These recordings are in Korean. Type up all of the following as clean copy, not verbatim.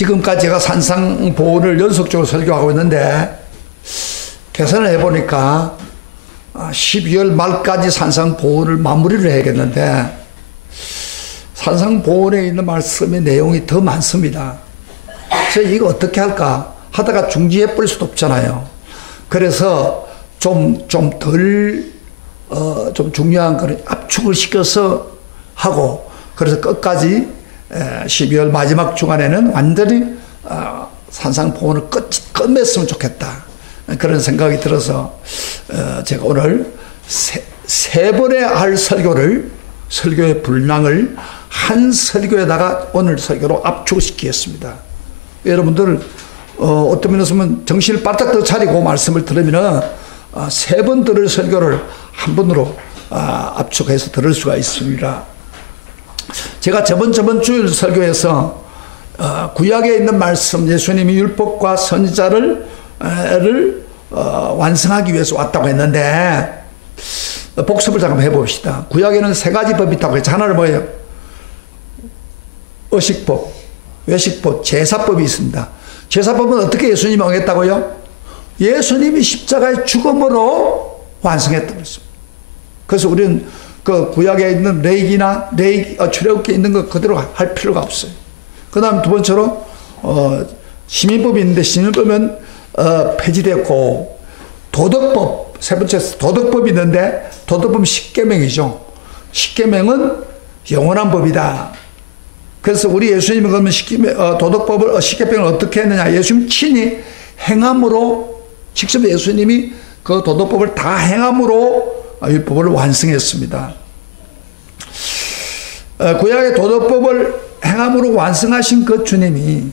지금까지 제가 산상보훈을 연속적으로 설교하고 있는데 계산을 해보니까 12월 말까지 산상보훈을 마무리를 해야겠는데 산상보훈에 있는 말씀의 내용이 더 많습니다. 그래서 이거 어떻게 할까 하다가 중지해버릴 수도 없잖아요. 그래서 좀 중요한 거를 압축을 시켜서 하고, 그래서 끝까지 12월 마지막 주간에는 완전히 산상보훈을 끝냈으면 좋겠다. 그런 생각이 들어서 제가 오늘 세 번에 할 설교의 분량을 한 설교에다가 오늘 설교로 압축시키겠습니다. 여러분들 어떤 면에서는 정신을 바짝 더 차리고 말씀을 들으면 세 번 들을 설교를 한 번으로 압축해서 들을 수가 있습니다. 제가 저번 주일 설교에서 구약에 있는 말씀, 예수님이 율법과 선지자를 완성하기 위해서 왔다고 했는데 복습을 잠깐 해봅시다. 구약에는 세 가지 법이 있다고 했죠. 하나는 뭐예요? 의식법, 외식법, 제사법이 있습니다. 제사법은 어떻게 예수님이 응했다고요? 예수님이 십자가의 죽음으로 완성했다고 했습니다. 그래서 우리는 그 구약에 있는 출애굽기에 있는 거 그대로 할 필요가 없어요. 그 다음 두 번째로 시민법이 있는데 시민법은 폐지됐고, 도덕법, 세 번째 도덕법이 있는데 도덕법은 십계명이죠. 십계명은 영원한 법이다. 그래서 우리 예수님이 그러면 십계명을 어떻게 했느냐? 예수님 친히 행함으로, 직접 예수님이 그 도덕법을 다 행함으로 율법을 완성했습니다. 구약의 도덕법을 행함으로 완성하신 그 주님이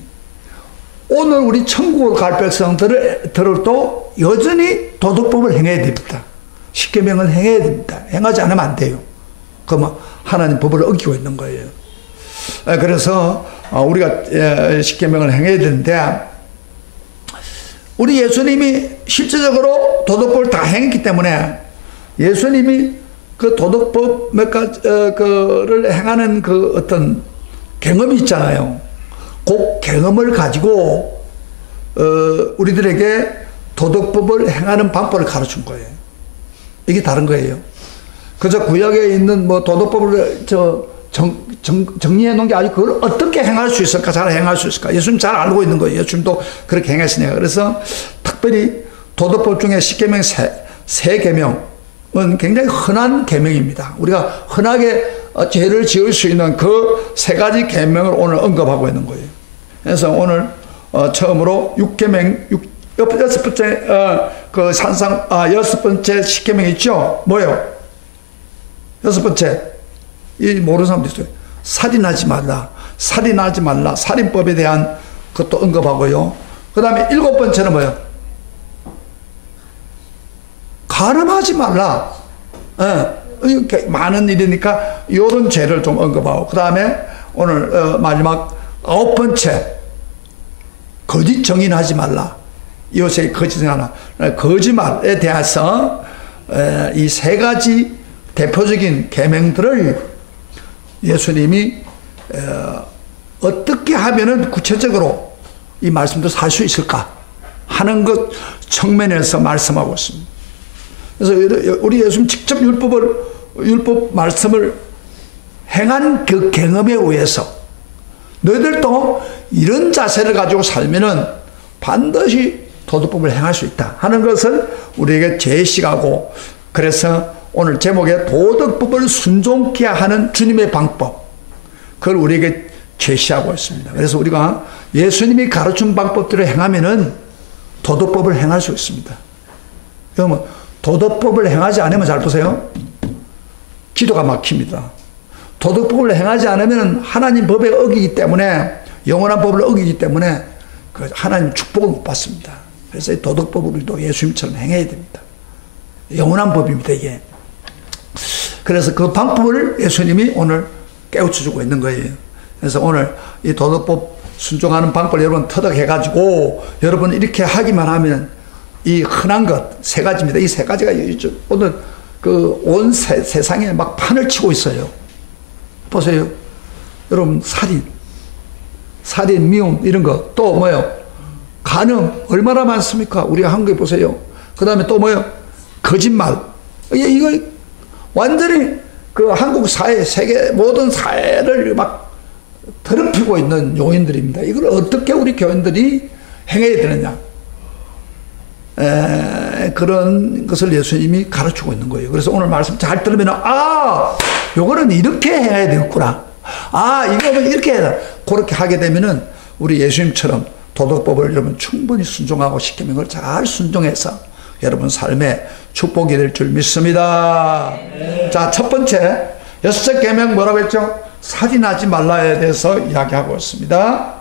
오늘 우리 천국을 갈 백성들도 여전히 도덕법을 행해야 됩니다. 십계명을 행해야 됩니다. 행하지 않으면 안 돼요. 그러면 하나님 법을 어기고 있는 거예요. 그래서 우리가 십계명을 행해야 되는데, 우리 예수님이 실제적으로 도덕법을 다 행했기 때문에 예수님이 그 도덕법 몇 가지를 행하는 그 어떤 경험이 있잖아요. 그 경험을 가지고 우리들에게 도덕법을 행하는 방법을 가르친 거예요. 이게 다른 거예요. 그저 구약에 있는 뭐 도덕법을 정리해 놓은 게 아니고 그걸 어떻게 행할 수 있을까, 잘 행할 수 있을까. 예수님 잘 알고 있는 거예요. 예수님도 그렇게 행했으니까. 그래서 특별히 도덕법 중에 십계명 세 계명은 굉장히 흔한 계명입니다. 우리가 흔하게 죄를 지을 수 있는 그 세 가지 계명을 오늘 언급하고 있는 거예요. 그래서 오늘 처음으로 여섯 번째 십계명 있죠? 뭐예요? 여섯 번째, 이 모르는 사람도 있어요. 살인하지 말라. 살인법에 대한 것도 언급하고요. 그 다음에 일곱 번째는 뭐예요? 간음하지 말라. 많은 일이니까 이런 죄를 좀 언급하고, 그 다음에 오늘 마지막 아홉 번째, 거짓 정인하지 말라. 이것이 거짓을 하나. 거짓말에 대해서 이 세 가지 대표적인 계명들을 예수님이 어떻게 하면은 구체적으로 이 말씀도 살 수 있을까 하는 것 측면에서 말씀하고 있습니다. 그래서 우리 예수님 직접 율법 말씀을 행한 그 경험에 의해서 너희들도 이런 자세를 가지고 살면은 반드시 도덕법을 행할 수 있다 하는 것을 우리에게 제시하고, 그래서 오늘 제목에 도덕법을 순종케 하는 주님의 방법, 그걸 우리에게 제시하고 있습니다. 그래서 우리가 예수님이 가르친 방법들을 행하면은 도덕법을 행할 수 있습니다. 그러면 도덕법을 행하지 않으면, 잘 보세요, 기도가 막힙니다. 도덕법을 행하지 않으면 하나님 법에 어기기 때문에, 영원한 법을 어기기 때문에 그 하나님 축복을 못 받습니다. 그래서 이 도덕법을 우리도 예수님처럼 행해야 됩니다. 영원한 법입니다, 이게. 그래서 그 방법을 예수님이 오늘 깨우쳐주고 있는 거예요. 그래서 오늘 이 도덕법 순종하는 방법을 여러분 터득해가지고 여러분 이렇게 하기만 하면 이 흔한 것 세 가지입니다. 이 세 가지가 오늘 그 온 세상에 막 판을 치고 있어요. 보세요. 여러분, 살인, 미움 이런 거. 또 뭐요? 간음 얼마나 많습니까? 우리 한국에 보세요. 그 다음에 또 뭐요? 거짓말. 이거 완전히 그 한국 사회, 세계 모든 사회를 막 더럽히고 있는 요인들입니다. 이걸 어떻게 우리 교인들이 행해야 되느냐. 그런 것을 예수님이 가르치고 있는 거예요. 그래서 오늘 말씀 잘 들으면, 요거는 이렇게 해야 되겠구나. 이거는 이렇게 해야 돼. 그렇게 하게 되면은 우리 예수님처럼 도덕법을 여러분 충분히 순종하고 시키는 걸 잘 순종해서 여러분 삶에 축복이 될 줄 믿습니다. 자, 첫 번째, 여섯째 계명 뭐라고 했죠? 살인하지 말라에 대해서 이야기하고 있습니다.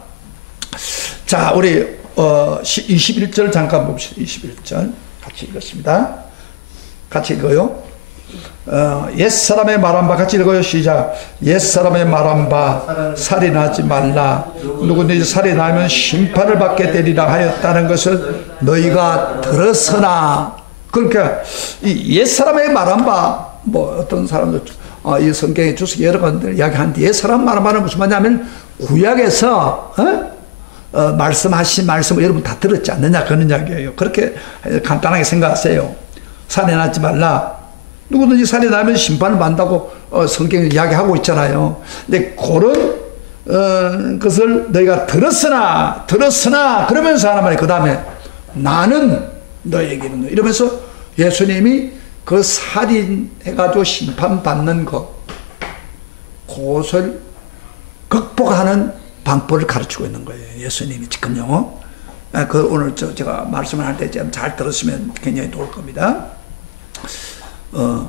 자, 우리 21절 잠깐 봅시다. 21절 같이 읽었습니다. 같이 읽어요. 옛사람의 말한 바 같이 읽어요. 시작. 옛사람의 말한 바 살인하지 말라. 누구든지 살인하면 심판을 받게 되리라 하였다는 것을 너희가 들었으나. 그러니까 이 옛사람의 말한 바, 뭐 어떤 사람들 이 성경에 주석 여러 군데 이야기하는데 옛사람 말한 바는 무슨 말이냐면 구약에서 말씀하신 말씀을 여러분 다 들었지 않느냐 그런 이야기예요. 그렇게 간단하게 생각하세요. 살인하지 말라. 누구든지 살인하면 심판을 받는다고 성경이 이야기하고 있잖아요. 근데 그런 것을 너희가 들었으나 그러면서 하나 말이에요. 그 다음에 나는 너에게 이르노니 이러면서 예수님이 그 살인해가지고 심판받는 그것을 극복하는 방법을 가르치고 있는 거예요. 예수님이 지금요. 오늘 제가 말씀을 할 때 잘 들었으면 굉장히 좋을 겁니다.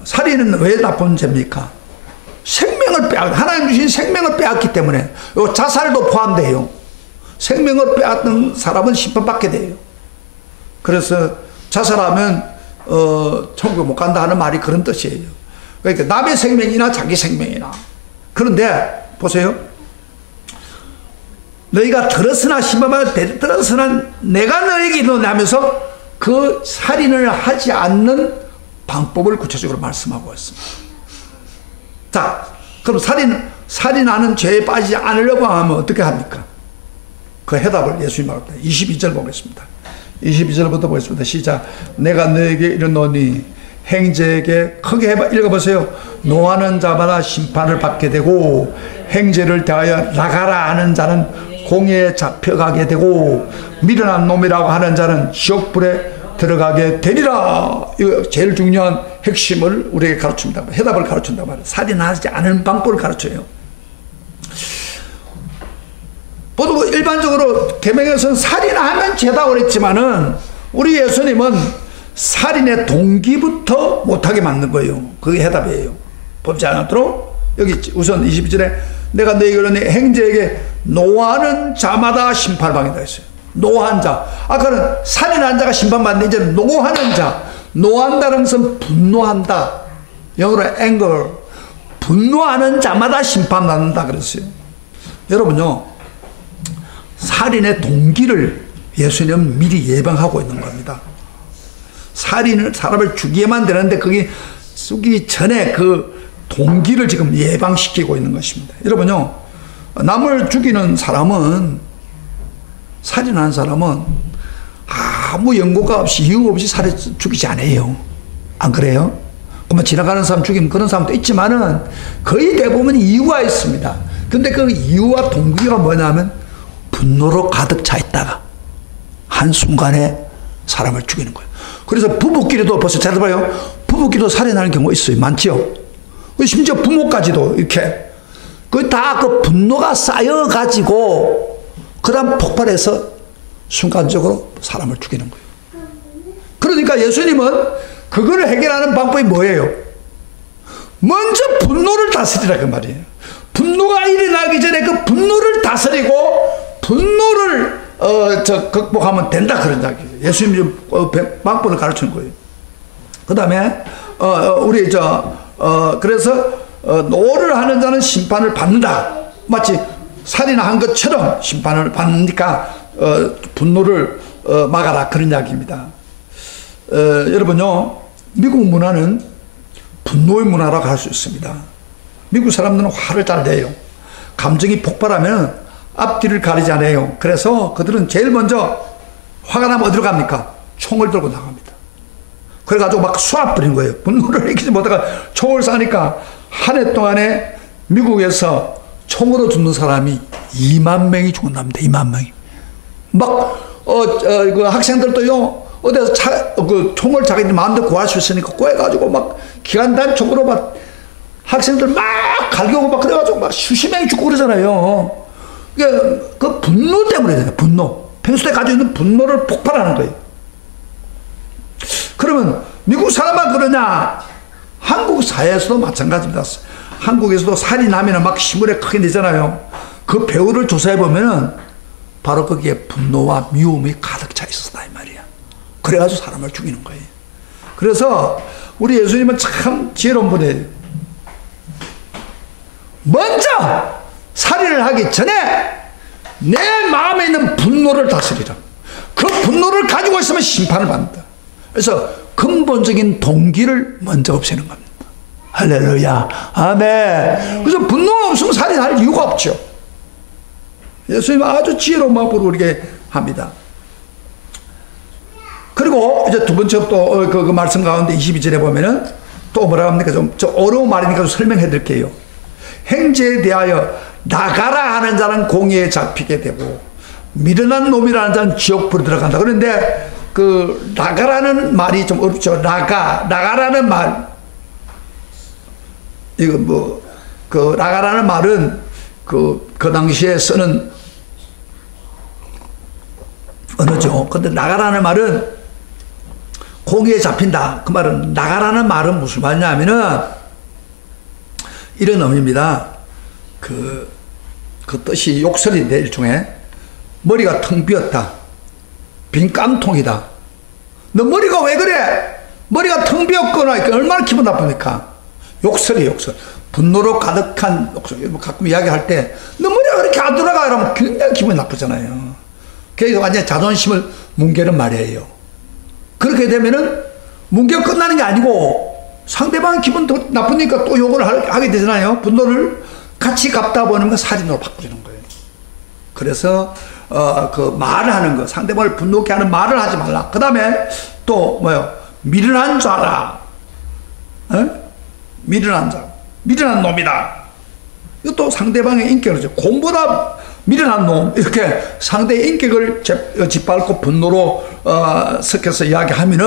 살인은 왜 나쁜 죄입니까? 하나님 주신 생명을 빼앗기 때문에. 자살도 포함돼요. 생명을 빼앗는 사람은 심판받게 돼요. 그래서 자살하면 천국 못 간다 하는 말이 그런 뜻이에요. 그러니까 남의 생명이나 자기 생명이나. 그런데 보세요. 너희가 들었으나 심판받을 들었으나 내가 너에게 이르노니 하면서 그 살인을 하지 않는 방법을 구체적으로 말씀하고 있습니다. 자, 그럼 살인하는 죄에 빠지지 않으려고 하면 어떻게 합니까? 그 해답을 예수님이 말합니다. 22절 보겠습니다. 22절부터 보겠습니다. 시작. 내가 너에게 이르노니 행제에게 크게 읽어보세요. 노하는 자마다 심판을 받게 되고 행제를 대하여 나가라 하는 자는 공회에 잡혀가게 되고 미련한 놈이라고 하는 자는 지옥불에 들어가게 되리라. 이거 제일 중요한 핵심을 우리에게 가르칩니다. 해답을 가르친단 말이에요. 살인하지 않은 방법을 가르쳐요. 보통 일반적으로 계명에서는 살인하면 죄다 그랬지만은 우리 예수님은 살인의 동기부터 못하게 만든 거예요. 그게 해답이에요. 보지 않았도록 여기 우선 22절에 내가 너에게 이르노니 행제에게 노하는 자마다 심판을 받는다 했어요. 노한 자. 아까는 살인한 자가 심판받는데 이제는 노하는 자. 노한다는 것은 분노한다. 영어로 anger. 분노하는 자마다 심판받는다 그랬어요. 여러분요. 살인의 동기를 예수님은 미리 예방하고 있는 겁니다. 살인을 사람을 죽이게만 되는데 그게 죽이기 전에 그 동기를 지금 예방시키고 있는 것입니다. 여러분요. 남을 죽이는 사람은 살인한 사람은 아무 연고가 없이 이유 없이 죽이지 않아요. 안 그래요? 그러면 지나가는 사람 죽이면 그런 사람도 있지만은 거의 대부분 이유가 있습니다. 근데 그 이유와 동기가 뭐냐면 분노로 가득 차 있다가 한순간에 사람을 죽이는 거예요. 그래서 부부끼리도 벌써 잘 봐요. 부부끼리도 살인하는 경우가 있어요. 많지요. 심지어 부모까지도 이렇게 다 그 분노가 쌓여가지고 그 다음 폭발해서 순간적으로 사람을 죽이는 거예요. 그러니까 예수님은 그거를 해결하는 방법이 뭐예요? 먼저 분노를 다스리라 그 말이에요. 분노가 일어나기 전에 그 분노를 다스리고 분노를 극복하면 된다 그런 이야기예요. 예수님이 방법을 가르치는 거예요. 그 다음에 우리 그래서 노를 하는 자는 심판을 받는다. 마치 살인한 것처럼 심판을 받으니까 분노를 막아라 그런 이야기입니다. 여러분요, 미국 문화는 분노의 문화라고 할 수 있습니다. 미국 사람들은 화를 잘 내요. 감정이 폭발하면 앞뒤를 가리지 않아요. 그래서 그들은 제일 먼저 화가 나면 어디로 갑니까? 총을 들고 나갑니다. 그래가지고 막 쏴버린 거예요. 분노를 이기지 못하가 총을 쏴니까 한 해 동안에 미국에서 총으로 죽는 사람이 2만 명이 죽었답니다. 2만 명이. 그 학생들도요, 어디서 그 총을 자기들 마음대로 구할 수 있으니까 구해가지고 막 기관 단총으로 막 학생들 막 갈겨고 막 그래가지고 막 수십 명이 죽고 그러잖아요. 그 분노 때문에 분노. 평소에 가지고 있는 분노를 폭발하는 거예요. 그러면 미국 사람만 그러냐? 한국 사회에서도 마찬가지입니다. 한국에서도 살이 나면 막 시물에 크게 내잖아요. 그 배우를 조사해 보면은 바로 거기에 분노와 미움이 가득 차 있었다 이 말이야. 그래가지고 사람을 죽이는 거예요. 그래서 우리 예수님은 참 지혜로운 분이에요. 먼저 살인을 하기 전에 내 마음에 있는 분노를 다스리라. 그 분노를 가지고 있으면 심판을 받는다. 그래서 근본적인 동기를 먼저 없애는 겁니다. 할렐루야. 아멘. 그래서 분노가 없으면 살인할 이유가 없죠. 예수님은 아주 지혜로운 마음으로 우리에게 합니다. 그리고 이제 두 번째 또 그 말씀 가운데 22절에 보면은 또 뭐라 합니까? 좀 어려운 말이니까 좀 설명해 드릴게요. 행제에 대하여 나가라 하는 자는 공의에 잡히게 되고 미련한 놈이라는 자는 지옥불에 들어간다. 그런데 그 나가라는 말이 좀 어렵죠. 나가라는 말. 이거 뭐 그 나가라는 말은 그 당시에 쓰는 언어죠. 근데 나가라는 말은 공의에 잡힌다. 그 말은 나가라는 말은 무슨 말이냐면은 이런 의미입니다. 그 뜻이 욕설인데 일종의 머리가 텅 비었다. 빈 깡통이다. 너 머리가 왜 그래? 머리가 텅 비었거나 얼마나 기분 나쁩니까? 욕설이에요, 욕설. 분노로 가득한 욕설. 가끔 이야기할 때 너 머리가 그렇게 안 돌아가 이러면 굉장히 기분이 나쁘잖아요. 그래서 완전히 자존심을 뭉개는 말이에요. 그렇게 되면은 뭉개 끝나는 게 아니고 상대방의 기분 더 나쁘니까 또 욕을 하게 되잖아요. 분노를 같이 갚다 보는 건 살인으로 바꾸는 거예요. 그래서 그 말을 하는 거, 상대방을 분노케 하는 말을 하지 말라. 그 다음에 또 뭐요? 미련한 자라. 미련한 자. 미련한 놈이다. 이것도 상대방의 인격이죠. 곰보다 미련한 놈. 이렇게 상대의 인격을 짓밟고 분노로 섞여서 이야기하면은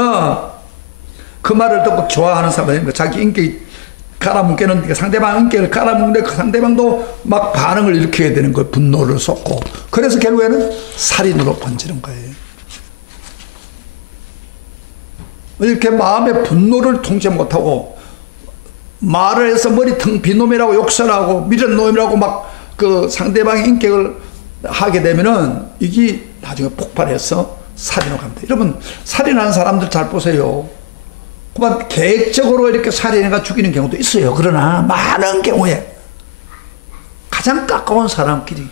그 말을 듣고 좋아하는 사람은 자기 인격이 깔아뭉개는 상대방 인격을 깔아뭉개 상대방도 막 반응을 일으키게 되는 거예요. 분노를 쏟고. 그래서 결국에는 살인으로 번지는 거예요. 이렇게 마음의 분노를 통제 못하고 말을 해서 머리 텅 빈 놈이라고 욕설하고 미련 놈이라고 막 그 상대방의 인격을 하게 되면은 이게 나중에 폭발해서 살인으로 갑니다. 여러분 살인하는 사람들 잘 보세요. 그만 계획적으로 이렇게 살인해가 죽이는 경우도 있어요. 그러나 많은 경우에 가장 가까운 사람끼리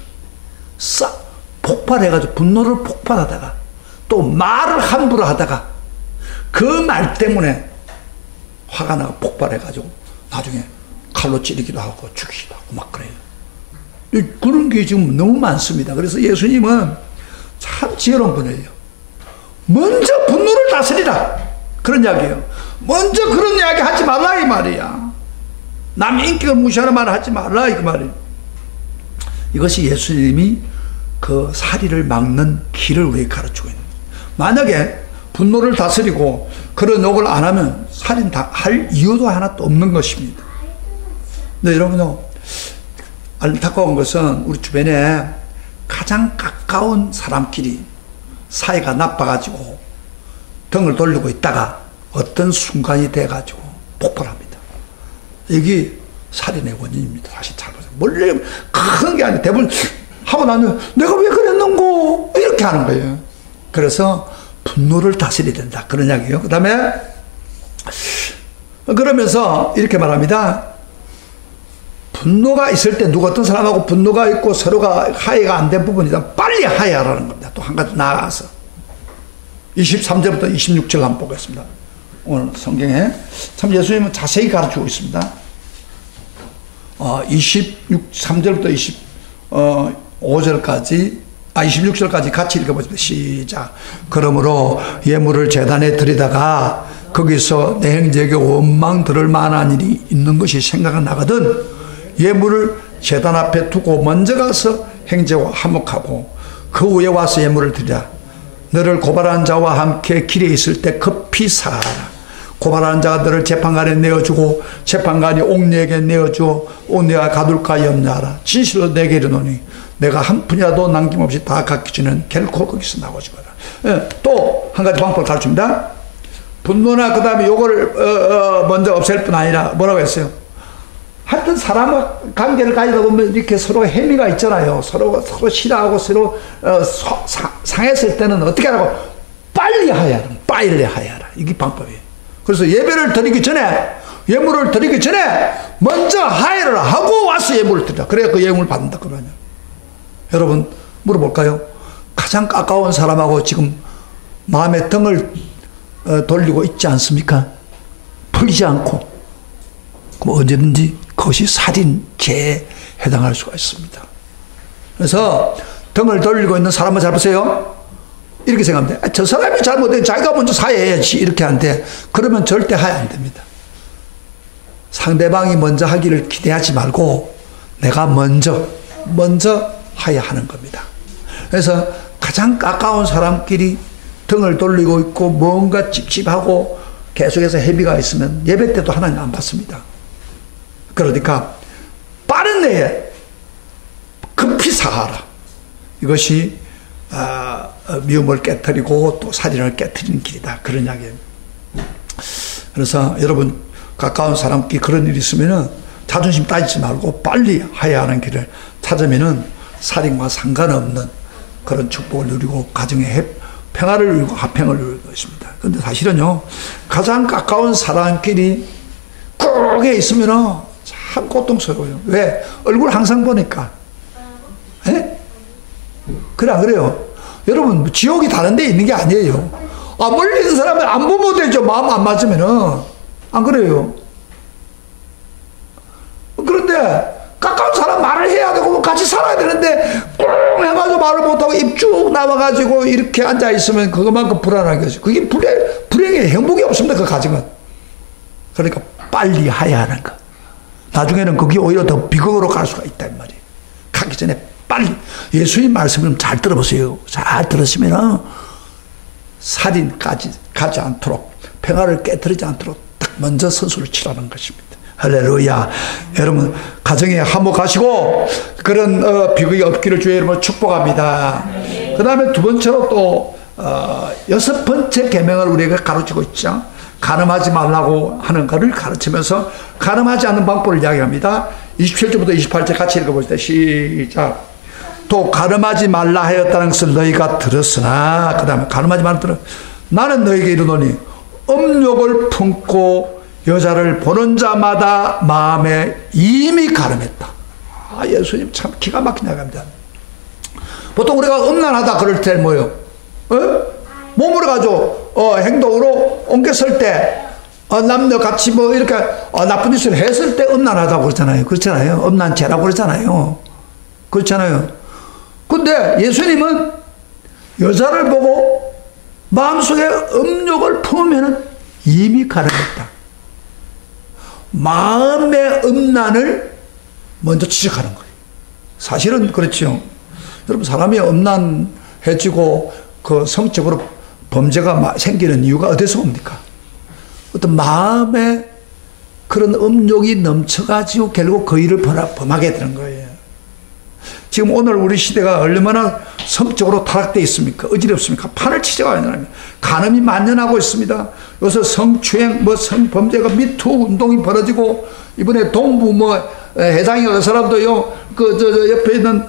싹 폭발해가지고 분노를 폭발하다가 또 말을 함부로 하다가 그 말 때문에 화가 나고 폭발해가지고 나중에 칼로 찌르기도 하고 죽이기도 하고 막 그래요. 그런 게 지금 너무 많습니다. 그래서 예수님은 참 지혜로운 분이에요. 먼저 분노를 다스리라. 그런 이야기예요. 먼저 그런 이야기 하지 말라 이 말이야. 남의 인격을 무시하는 말을 하지 말라 이 말이에요. 이것이 예수님이 그 살인을 막는 길을 우리에게 가르치고 있는 거예요. 만약에 분노를 다스리고 그런 욕을 안 하면 살인 할 이유도 하나도 없는 것입니다. 근데 여러분요, 안타까운 것은 우리 주변에 가장 가까운 사람끼리 사이가 나빠가지고 등을 돌리고 있다가 어떤 순간이 돼가지고 폭발합니다. 이게 살인의 원인입니다. 다시 잘 보세요. 원래 큰 게 아니에요. 대부분 하고 나면 내가 왜 그랬는고 이렇게 하는 거예요. 그래서 분노를 다스려야 된다. 그런 이야기예요. 그 다음에 그러면서 이렇게 말합니다. 분노가 있을 때 누구 어떤 사람하고 분노가 있고 서로가 화해가 안 된 부분이다. 빨리 화해하라는 겁니다. 또 한 가지 나아가서 23절부터 26절 한번 보겠습니다. 오늘 성경에 참 예수님은 자세히 가르치고 있습니다. 23절부터 25절까지 26절까지 같이 읽어보겠습니다. 시작. 그러므로 예물을 제단에 드리다가 거기서 내 행적에 원망 들을 만한 일이 있는 것이 생각나거든 예물을 제단 앞에 두고 먼저 가서 행제와 화목하고 그 후에 와서 예물을 드리라. 너를 고발한 자와 함께 길에 있을 때 급히 사하라. 고발한 자가 너를 재판관에 내어주고 재판관이 옥내에게 내어주어 옥내가 가둘까 염려하라. 진실로 내게 이르노니 내가 한 푼이라도 남김없이 다 갚기 전에는 결코 거기서 나오지 마라. 또 한 가지 방법을 가르칩니다. 분노나 그 다음에 요거를 먼저 없앨 뿐 아니라 뭐라고 했어요? 하여튼 사람과 관계를 가지다 보면 이렇게 서로 해미가 있잖아요. 서로 싫어하고 서로 상했을 때는 어떻게 하라고? 빨리 하야라. 빨리 하야라. 이게 방법이에요. 그래서 예배를 드리기 전에 예물을 드리기 전에 먼저 하야를 하고 와서 예물을 드리라. 그래야 그 예물을 받는다 그러냐. 여러분 물어볼까요? 가장 가까운 사람하고 지금 마음의 등을 돌리고 있지 않습니까? 풀리지 않고 그럼 언제든지 그것이 살인죄에 해당할 수가 있습니다. 그래서 등을 돌리고 있는 사람은 잘 보세요. 이렇게 생각하면 돼. 저 사람이 잘못해 자기가 먼저 사해야지 이렇게 하는데 그러면 절대 하야 안 됩니다. 상대방이 먼저 하기를 기대하지 말고 내가 먼저 하야 하는 겁니다. 그래서 가장 가까운 사람끼리 등을 돌리고 있고 뭔가 찝찝하고 계속해서 해비가 있으면 예배 때도 하나님 안 받습니다. 그러니까 빠른 내에 급히 사하라. 이것이 미움을 깨뜨리고 또 살인을 깨뜨리는 길이다. 그런 이야기예요. 그래서 여러분 가까운 사람끼리 그런 일이 있으면 자존심 따지지 말고 빨리 하야 하는 길을 찾으면 살인과 상관없는 그런 축복을 누리고 가정의 평화를 누리고 화평을 누릴 것입니다. 그런데 사실은요 가장 가까운 사람끼리 꾹에 있으면 참 고통스러워요. 왜? 얼굴 항상 보니까. 에? 그래 안 그래요? 여러분 지옥이 다른 데 있는 게 아니에요. 멀리 있는 사람은 안 보면 되죠. 마음 안 맞으면은. 안 그래요? 그런데 가까운 사람 말을 해야 되고 같이 살아야 되는데 꽁 해가지고 말을 못하고 입 쭉 나와가지고 이렇게 앉아있으면 그것만큼 불안한 거죠. 그게 불행해. 행복이 없습니다. 그 가정은. 그러니까 빨리 해야 하는 거. 나중에는 그게 오히려 더 비극으로 갈 수가 있단 말이에요. 가기 전에 빨리. 예수님 말씀을 잘 들어보세요. 잘 들으시면 살인까지 가지 않도록 평화를 깨뜨리지 않도록 딱 먼저 선수를 치라는 것입니다. 할렐루야. 여러분 가정에 화목하시고 그런 비극이 없기를 주의 이름으로 축복합니다. 그 다음에 두 번째로 또 6번째 계명을 우리에게 가르치고 있죠. 간음하지 말라고 하는 것을 가르치면서 간음하지 않는 방법을 이야기합니다. 27절부터 28절 같이 읽어보시다. 시작. 또 간음하지 말라 하였다는 것을 너희가 들었으나 그 다음에 간음하지 말라 들어 나는 너희에게 이르노니 음욕을 품고 여자를 보는 자마다 마음에 이미 간음했다. 예수님 참 기가 막히게 합니다. 보통 우리가 음란하다 그럴 때 뭐예요? 몸으로 가지고 행동으로 옮겼을 때 남녀 같이 뭐 이렇게 나쁜 짓을 했을 때 음란하다고 그러잖아요. 그렇잖아요. 음란죄라고 그러잖아요. 그렇잖아요. 근데 예수님은 여자를 보고 마음속에 음욕을 품으면 이미 간음했다. 마음의 음란을 먼저 지적하는 거예요. 사실은 그렇죠. 여러분 사람이 음란해지고 그 성적으로 범죄가 생기는 이유가 어디서 옵니까? 어떤 마음에 그런 음욕이 넘쳐가지고 결국 그 일을 범하게 되는 거예요. 지금 오늘 우리 시대가 얼마나 성적으로 타락되어 있습니까? 어지럽습니까? 판을 치자가 아니라 간음이 만연하고 있습니다. 요새 성추행, 성범죄가 미투 운동이 벌어지고 이번에 동부 회장이 그 사람도요 옆에 있는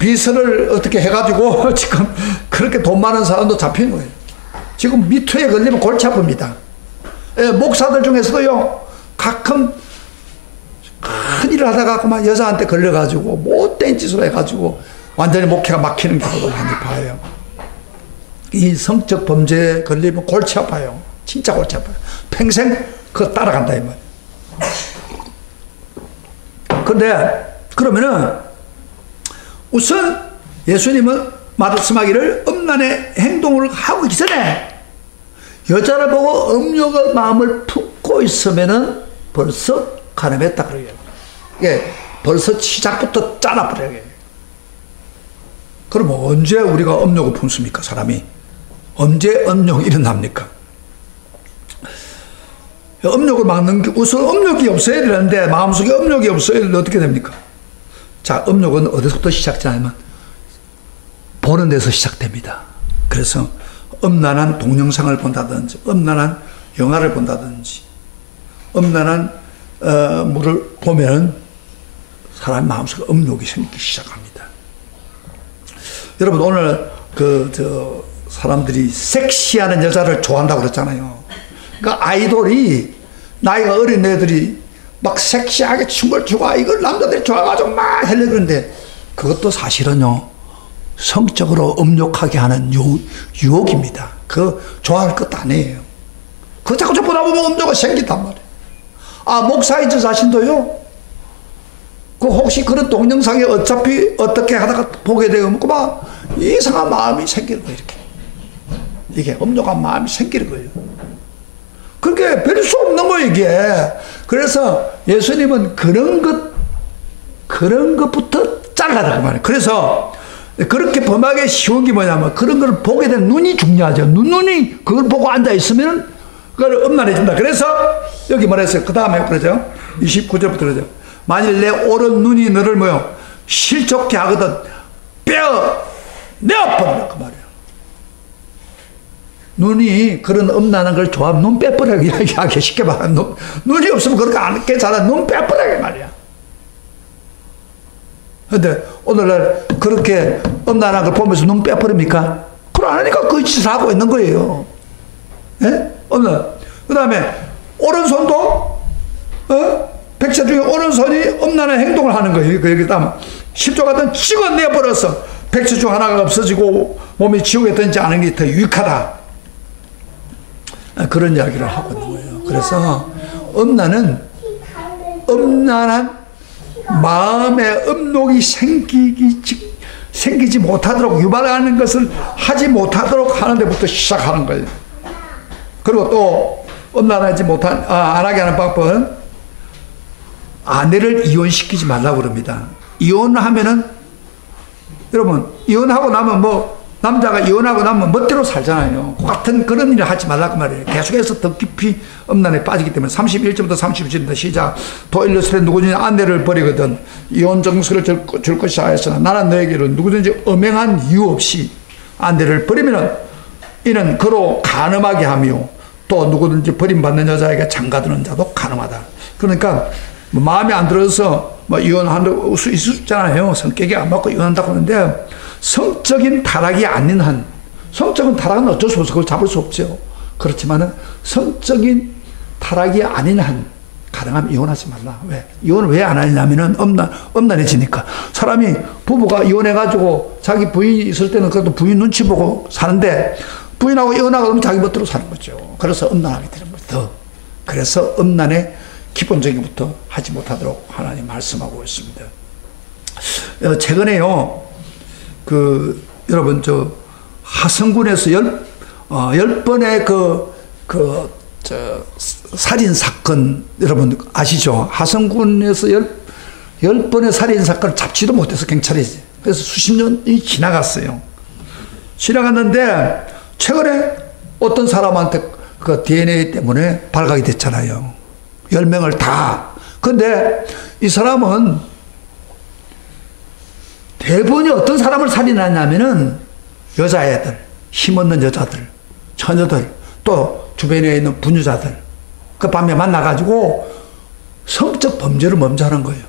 비서를 어떻게 해가지고 지금 그렇게 돈 많은 사람도 잡힌 거예요. 지금 미투에 걸리면 골치 아픕니다. 목사들 중에서도요 가끔 큰일을 하다가 그만 여자한테 걸려가지고 못된 짓을 해가지고 완전히 목회가 막히는 경우도 많이 봐요. 이 성적 범죄에 걸리면 골치 아파요. 진짜 골치 아파요. 평생 그거 따라간다 이 말이에요. 근데 그러면은 우선 예수님은 말씀하기를 음란의 행동을 하고 있기 전에 여자를 보고 음욕의 마음을 품고 있으면은 벌써 가늠했다 그래요. 예, 벌써 시작부터 짜놔버려요. 그럼 언제 우리가 음욕을 품습니까, 사람이? 언제 음욕이 일어납니까? 음욕을 막는 게 우선 음욕이 없어야 되는데 마음속에 음욕이 없어야 되는데 어떻게 됩니까? 자, 음욕은 어디서부터 시작되냐면 보는 데서 시작됩니다. 그래서 음란한 동영상을 본다든지 음란한 영화를 본다든지 음란한 물을 보면 사람 마음속에 음욕이 생기기 시작합니다. 여러분 오늘 사람들이 섹시하는 여자를 좋아한다고 그랬잖아요. 그러니까 아이돌이 나이가 어린 애들이 막 섹시하게 춤을 추고 이걸 남자들이 좋아가지고 막 하려고 그러는데 그것도 사실은요 성적으로 음욕하게 하는 유혹입니다. 그거 좋아할 것도 아니에요. 그거 자꾸 보다 보면 음욕이 생긴단 말이에요. 아, 목사인 저 자신도요. 그 혹시 그런 동영상에 어차피 어떻게 하다가 보게 되면 막 이상한 마음이 생기는 거예요. 이렇게. 이게 음욕한 마음이 생기는 거예요. 그게 별 수 없는 거예요, 이게. 그래서 예수님은 그런 것부터 잘라라고 말해요. 그래서 그렇게 범하기 쉬운 게 뭐냐면 그런 걸 보게 된 눈이 중요하죠. 눈이 그걸 보고 앉아있으면 그걸 음란해진다. 그래서 여기 뭐라 했어요? 그 다음에 그러죠. 29절부터 그러죠. 만일 내 오른 눈이 너를 뭐요? 실족케 하거든 내어버리라 그 말이에요. 눈이 그런 음란한 걸 좋아하면 눈 빼버리라 이야기 쉽게 말하면 눈이 없으면 그렇게 안 괜찮아. 눈 빼버리라 그 말이야. 근데 오늘날 그렇게 음란한 걸 보면서 눈 빼버립니까? 그걸 안 하니까 그 짓을 하고 있는 거예요. 예? 그 다음에 오른손도 백체 중에 오른손이 음란한 행동을 하는 거예요. 여기 다음 10조 같은 찍어내버려서 백체 중 하나가 없어지고 몸이 지옥에 던지 않은 게 더 유익하다. 그런 이야기를 하고 있는 거예요. 그래서 음란한 마음의 음욕이 생기지 못하도록 유발하는 것을 하지 못하도록 하는 데부터 시작하는 거예요. 그리고 또 음란하지 안 하게 하는 방법은 아내를 이혼시키지 말라고 그럽니다. 이혼하면은 여러분 이혼하고 나면 남자가 이혼하고 나면 멋대로 살잖아요. 같은 그런 일을 하지 말라고 말이에요. 계속해서 더 깊이 음란에 빠지기 때문에 31절부터 32절부터 시작. 또 일러스되 누구든지 아내를 버리거든 이혼 정서를 줄 것이라 하였으나 나는 너에게로 누구든지 엄행한 이유 없이 아내를 버리면 이는 그로 간음하게 하며 또 누구든지 버림받는 여자에게 장가드는 자도 간음하다. 그러니까 마음에 안 들어서 이혼할 수 있잖아요. 성격이 안 맞고 이혼한다고 하는데 성적인 타락이 아닌 한, 성적인 타락은 어쩔 수 없어. 그걸 잡을 수 없죠. 그렇지만은 성적인 타락이 아닌 한 가능하면 이혼하지 말라. 왜? 이혼을 왜 안 하냐면은 음란해지니까. 사람이 부부가 이혼해가지고 자기 부인이 있을 때는 그래도 부인 눈치 보고 사는데 부인하고 이혼하고 그러면 자기 멋대로 사는 거죠. 그래서 음란하게 되는 거죠. 그래서 음란의 기본적인 것부터 하지 못하도록 하나님 말씀하고 있습니다. 최근에요, 여러분, 하성군에서 10번의 살인사건, 여러분 아시죠? 하성군에서 10번의 살인사건을 잡지도 못해서 경찰이, 그래서 수십 년이 지나갔어요. 지나갔는데, 최근에 어떤 사람한테 그 DNA 때문에 발각이 됐잖아요. 10명을 다. 근데 이 사람은 대부분이 어떤 사람을 살인하냐면은 여자애들, 힘없는 여자들, 처녀들, 또 주변에 있는 부녀자들. 그 밤에 만나가지고 성적 범죄를 먼저 하는 거예요.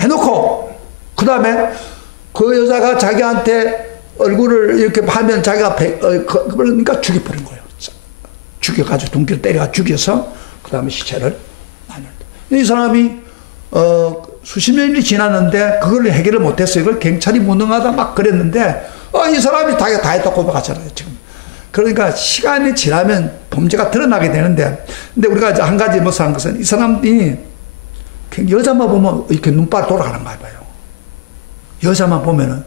해놓고, 그 다음에 그 여자가 자기한테 얼굴을 이렇게 하면 자기가 그러니까 죽여버린 거예요. 죽여가지고 둥기를 때려가 죽여서 그 다음에 시체를 나눌 때. 이 사람이 수십 년이 지났는데 그걸 해결을 못했어요. 이걸 경찰이 무능하다 막 그랬는데 이 사람이 다 했다고 고백하잖아요 지금. 그러니까 시간이 지나면 범죄가 드러나게 되는데, 근데 우리가 한 가지 못한 것은 이 사람이 여자만 보면 이렇게 눈발 돌아가는 거 봐요. 여자만 보면은.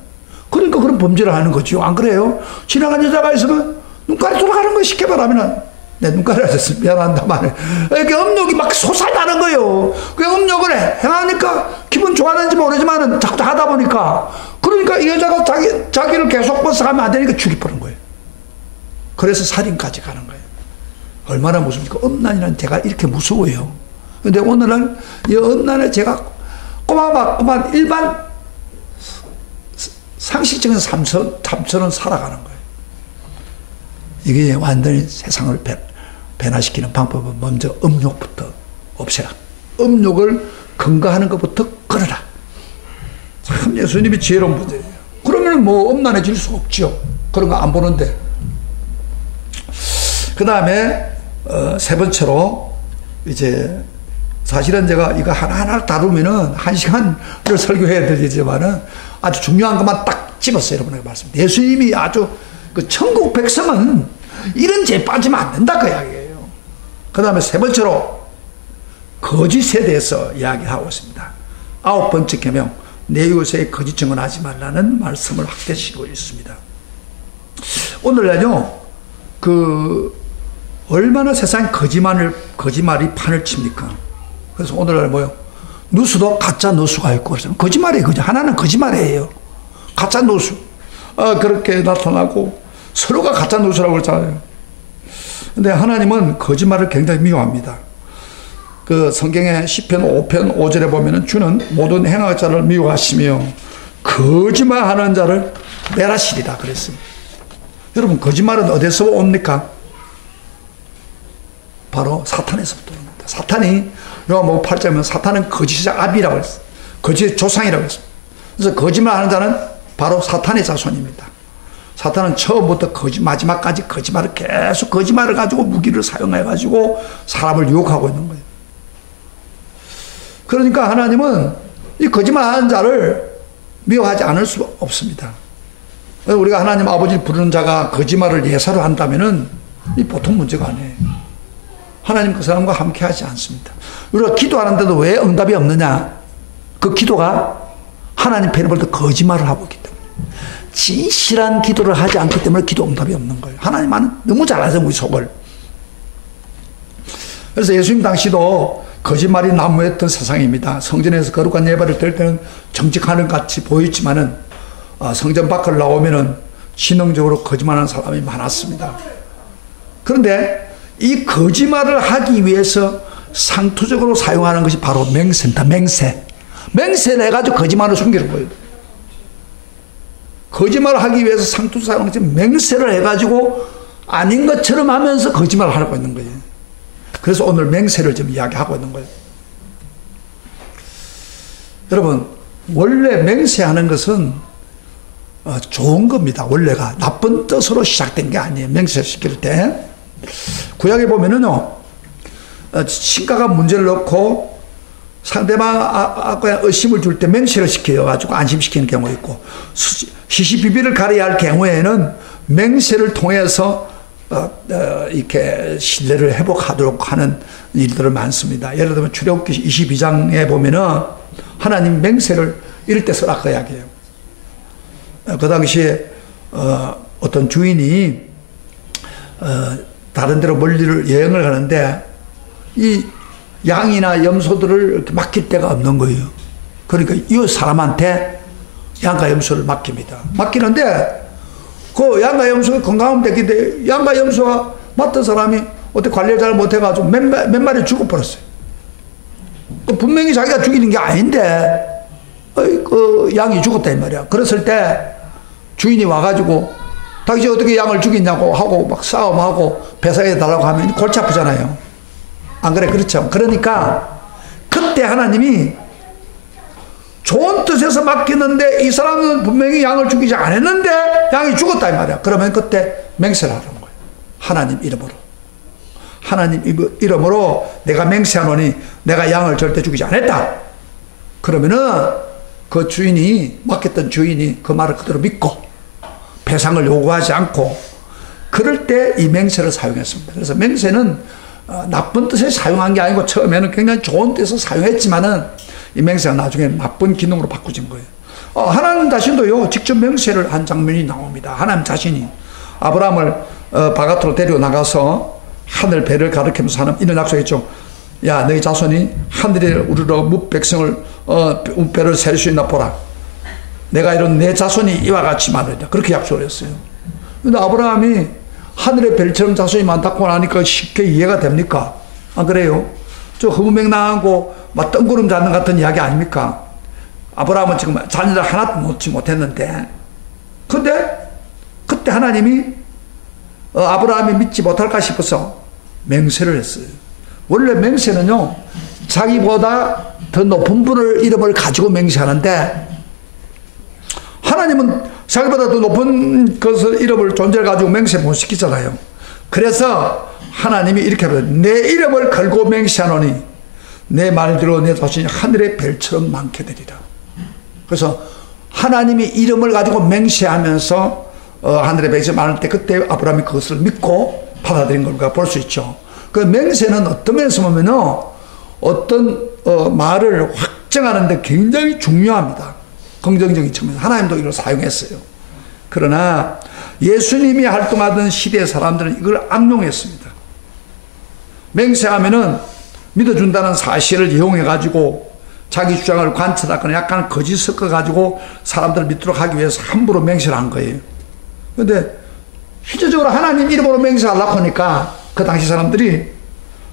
그러니까 그런 범죄를 하는 거죠. 안 그래요? 지나간 여자가 있으면 눈깔이 돌아가는 거 쉽게 말하면 내 눈깔이 아졌어. 미안한다만. 이렇게 음욕이 막 솟아나는 거예요. 그 음욕을 행하니까 기분 좋아하는지 모르지만 자꾸 하다 보니까 그러니까 이 여자가 자기를 계속 벗어가면 안 되니까 죽이버린 거예요. 그래서 살인까지 가는 거예요. 얼마나 무섭습니까? 음란이라는 죄가 이렇게 무서워요. 근데 오늘날 이 음란의 죄가 꼬마만 일반 상식적인 삶처럼 살아가는 거예요. 이게 완전히 세상을 변화시키는 방법은 먼저 음욕부터 없애라. 음욕을 근거하는 것부터 끊어라. 참 예수님이 지혜로운 분이에요. 그러면 뭐 음란해질 수 없죠. 그런 거 안 보는데. 그 다음에 세 번째로 이제 사실은 제가 이거 하나하나 다루면은 1시간을 설교해야 되지만은 아주 중요한 것만 딱 집었어요. 여러분에게 말씀드립니다. 예수님이 아주 그 천국 백성은 이런 죄에 빠지면 안 된다 그 이야기예요. 그 다음에 세 번째로 거짓에 대해서 이야기하고 있습니다. 9번째 계명, 내 이웃에게 거짓 증언하지 말라는 말씀을 확대시키고 있습니다. 오늘날요, 얼마나 세상에 거짓말이 판을 칩니까? 그래서 오늘날 뭐요? 누수도 가짜 누수가 있고, 거짓말이에요. 하나는 거짓말이에요. 가짜 누수. 그렇게 나타나고, 서로가 가짜 누수라고 그러잖아요. 근데 하나님은 거짓말을 굉장히 미워합니다. 그 성경의 시편 5편 5절에 보면은 주는 모든 행할 자를 미워하시며 거짓말하는 자를 멸하시리라 그랬습니다. 여러분, 거짓말은 어디서 옵니까? 바로 사탄에서부터 옵니다. 사탄이 요한복음 8장에 사탄은 거짓의 아비라고 했어요. 거짓의 조상이라고 했어요. 그래서 거짓말하는 자는 바로 사탄의 자손입니다. 사탄은 처음부터 마지막까지 거짓말을 계속 거짓말을 가지고 무기를 사용해 가지고 사람을 유혹하고 있는 거예요. 그러니까 하나님은 이 거짓말하는 자를 미워하지 않을 수 없습니다. 우리가 하나님 아버지를 부르는 자가 거짓말을 예사로 한다면은 이 보통 문제가 아니에요. 하나님 그 사람과 함께 하지 않습니다. 우리가 기도하는데도 왜 응답이 없느냐? 그 기도가 하나님 편에 볼 때 거짓말을 하고 있기 때문에. 진실한 기도를 하지 않기 때문에 기도 응답이 없는 거예요. 하나님은 너무 잘 아세요, 우리 속을. 그래서 예수님 당시도 거짓말이 난무했던 세상입니다. 성전에서 거룩한 예배를 드릴 때는 정직하는 같이 보였지만은 성전 밖을 나오면은 지능적으로 거짓말하는 사람이 많았습니다. 그런데 이 거짓말을 하기 위해서 상투적으로 사용하는 것이 바로 맹세입니다. 맹세를 해가지고 거짓말을 숨기는 거예요. 거짓말을 하기 위해서 상투 사용하는 것이 맹세를 해가지고 아닌 것처럼 하면서 거짓말을 하고 있는 거예요. 그래서 오늘 맹세를 좀 이야기하고 있는 거예요. 여러분, 원래 맹세하는 것은 좋은 겁니다. 원래가 나쁜 뜻으로 시작된 게 아니에요. 맹세시킬 때 구약에 보면은요, 신가가 문제를 넣고 상대방에 의심을 줄 때 맹세를 시켜가지고 안심시키는 경우가 있고, 시시비비를 가려야 할 경우에는 맹세를 통해서 이렇게 신뢰를 회복하도록 하는 일들이 많습니다. 예를 들면 출애굽기 22장에 보면은 하나님 맹세를 이럴 때 쓰라 그 이야기예요. 그 당시에 어떤 주인이 다른 데로 멀리를 여행을 가는데 이 양이나 염소들을 이렇게 맡길 데가 없는 거예요. 그러니까 이 사람한테 양과 염소를 맡깁니다. 맡기는데 그 양과 염소가 건강하면 되겠는데 양과 염소가 맡은 사람이 어떻게 관리를 잘 못해가지고 몇 마리 죽어버렸어요. 분명히 자기가 죽이는 게 아닌데 그 양이 죽었다 이 말이야. 그랬을 때 주인이 와가지고 당신 어떻게 양을 죽이냐고 하고 막 싸움하고 배상해 달라고 하면 골치 아프잖아요. 안 그래? 그렇죠. 그러니까 그때 하나님이 좋은 뜻에서 맡기는데 이 사람은 분명히 양을 죽이지 않았는데 양이 죽었다 이 말이야. 그러면 그때 맹세를 하는 거예요. 하나님 이름으로. 하나님 이름으로 내가 맹세하노니 내가 양을 절대 죽이지 않았다. 그러면은 그 주인이, 맡겼던 주인이 그 말을 그대로 믿고 배상을 요구하지 않고 그럴 때 이 맹세를 사용했습니다. 그래서 맹세는 나쁜 뜻에 사용한 게 아니고 처음에는 굉장히 좋은 뜻에서 사용했지만은 이 맹세가 나중에 나쁜 기능으로 바꾸진 거예요. 하나님 자신도요, 직접 맹세를 한 장면이 나옵니다. 하나님 자신이 아브라함을 바깥으로 데리고 나가서 하늘 배를 가리키면서 하는 이런 약속했죠. 야, 너희 자손이 하늘에 우르러 무백성을 배를 셀 수 있나 보라. 내가 이런 내 자손이 이와 같이 많으리라. 그렇게 약속을 했어요. 근데 아브라함이 하늘의 별처럼 자손이 많다고 하니까 쉽게 이해가 됩니까? 안 그래요? 저 허무맹랑하고 막 뜬구름 잡는 같은 이야기 아닙니까? 아브라함은 지금 자녀를 하나도 놓지 못했는데, 근데 그때 하나님이 아브라함이 믿지 못할까 싶어서 맹세를 했어요. 원래 맹세는요, 자기보다 더 높은 분을 이름을 가지고 맹세하는데, 하나님은 자기보다 더 높은 것을 이름을 존재를 가지고 맹세 못 시키잖아요. 그래서 하나님이 이렇게 말해요. 내 이름을 걸고 맹세하노니 내 말대로 내 자손이 하늘의 별처럼 많게 되리라. 그래서 하나님이 이름을 가지고 맹세하면서 하늘의 별처럼 많을 때, 그때 아브라함이 그것을 믿고 받아들인 걸 우리가 볼 수 있죠. 그 맹세는 어떤 면에서 보면요, 어떤 말을 확정하는데 굉장히 중요합니다. 긍정적인 측면에서 하나님도 이걸 사용했어요. 그러나 예수님이 활동하던 시대의 사람들은 이걸 악용했습니다. 맹세하면은 믿어준다는 사실을 이용해가지고 자기 주장을 관철하거나 약간 거짓 섞어가지고 사람들을 믿도록 하기 위해서 함부로 맹세를 한 거예요. 그런데 실질적으로 하나님 이름으로 맹세하려고 하니까 그 당시 사람들이,